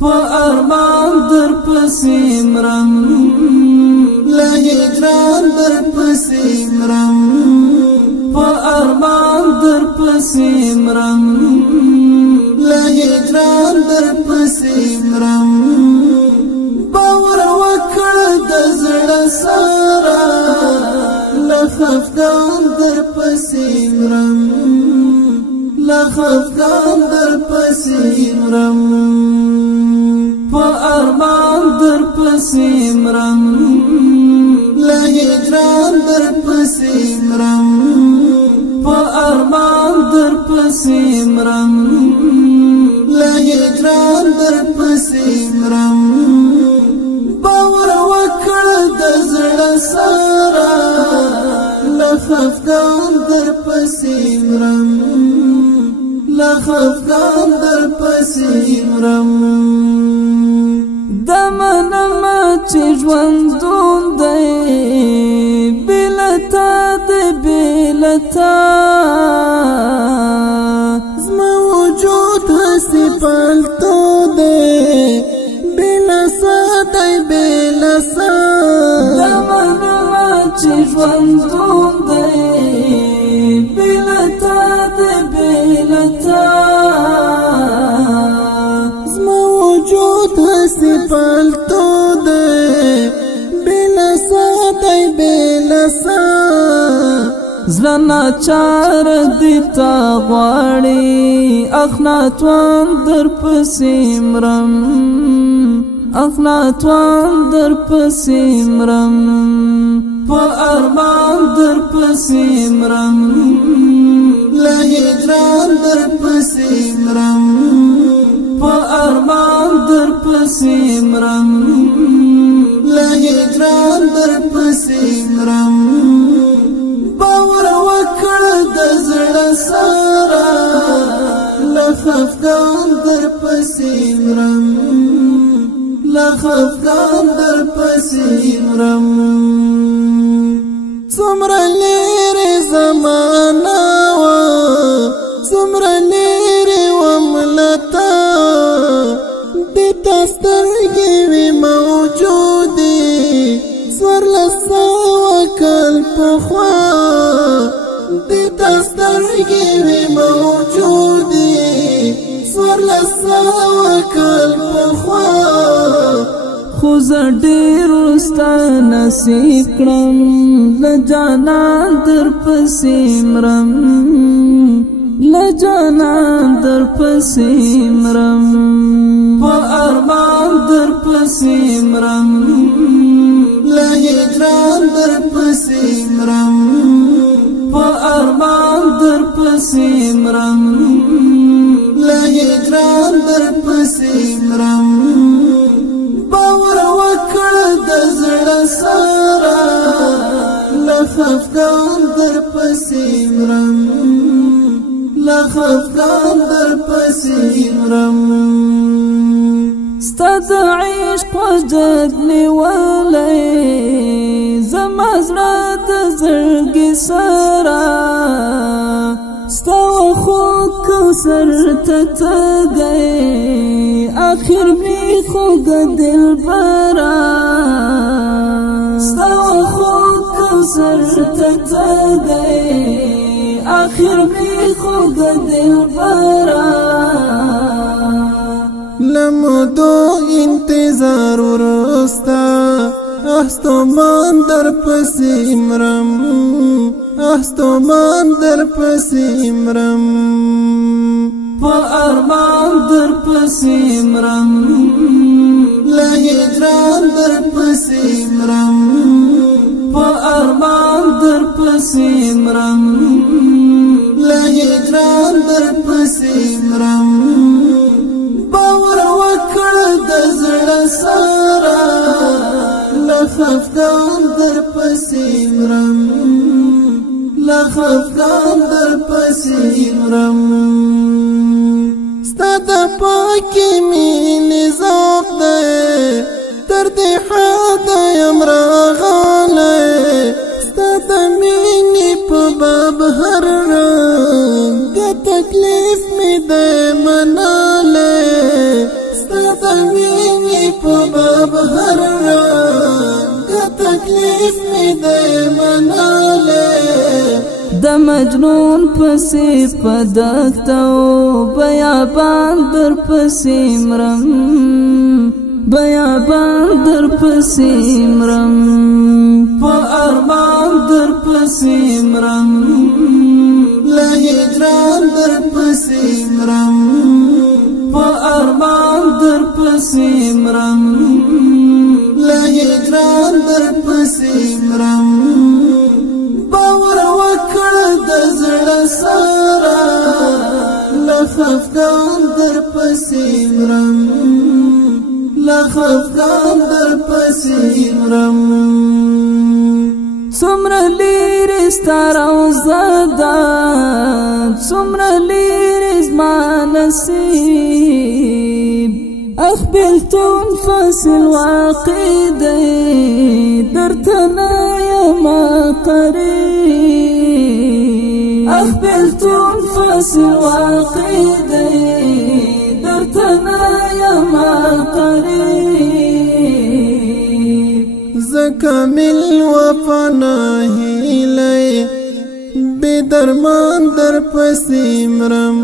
په ارمان در پسې مرم له هجران در پسې مرم په ارمان در پسې مرم له هجران در پسې مرم باور وکړ د زړه سره له خفګان در پسې مرم له خفګان در پسې مرم په ارمان در پسې مرم له هجران در پسې مرم په ارمان در پسې مرم له هجران در پسې مرم باور وکړ د زړه سره له خفګان در پسې مرم له خفګان در پسې مرم دمنم چې ژوندون دی بلتا دی بلتا زما وجود هسې پالتو دی بلسا دی بلسا دمنم چې ژوندون دی بلتا دی بلتا زما وجود هسې پالتو دی بلسا دی بلسا زړه ناچار دی تا غواړي اخناتوان در پسې مرم اخناتوان در پسې مرم په ارمان در پسې مرم له هجران در پسې مرم په ارمان در پسې مرم له هجران در پسې مرم باور وکړ د زړه سره له خفګان در پسې مرم له خفګان در پسې مرم څومره لرې زمانه وه څومره لرې وم له تا دې تا سترګې وې موجودې څوارلس سوه کال پخوا دې تا سترګې وې موجودې څوارلس سوه کال پخوا خو زه ډېر وروسته نصیب کړم له جانان در پسې مرم له جانان در پسې مرم په ارمان در پسې مرم له هجران در پسې مرم په ارمان در پسې مرم له هجران در پسې مرم باور وکړ د زړه سره له خفګان در پسې مرم له خفګان در پسې مرم ستا د عشق وجد نیولی زما زړه د زړګي سره ستا وخو کوثر ته تږی آخر می خوږه دلبره ستا وخو کوثر ته تږی آخر می خوږه دلبره لمدو انتظار ورستا استومان در پسې مرم استومان در پسې مرم په ارمان در پسې مرم له هجران در پسې مرم په ارمان در پسې مرم له هجران در پسې مرم باور وکړ د زړه سره له خفګان در پسې مرم له خفګان در پسې مرم ستا د پاکې مینې ذوق دی تر دې حده یم راغلی ستا د مینې په باب هر رنګ د تکلیف مې دی منلی ستا د ویني په باب هر رنگ تکلیف می دی مناله د مجنون پسې پدښتو بیابان در پسې مرم بیابان در پسې مرم په ارمان در پسې مرم له هجران در پسې مرم په ارمان در پسې مرم له هجران در پسې مرم باور وکړ د زړه سره له خفګان در پسې مرم له خفګان در پسې مرم څومره لیرې ستا روضه ده څومره لیرې زما نصیب اخ بېلتون فاصل واقع دی درته نه یمه قریب اخ بېلتون فاصل واقع دی درته نه یمه قریب زه کامل وفا نه هیلی بې درمان در پسې مرم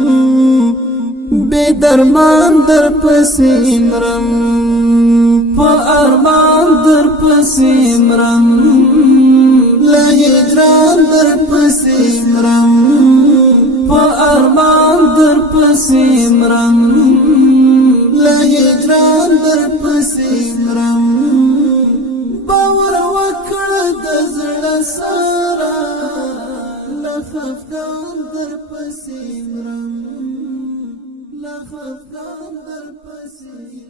بے درمان در پسې مرم په ارمان در پسې مرم له هجران در پسې مرم په ارمان در پسې مرم له هجران در پسې مرم باور وکړ د زړه سره له خفګان در پسې مرم لا خفقان در پسې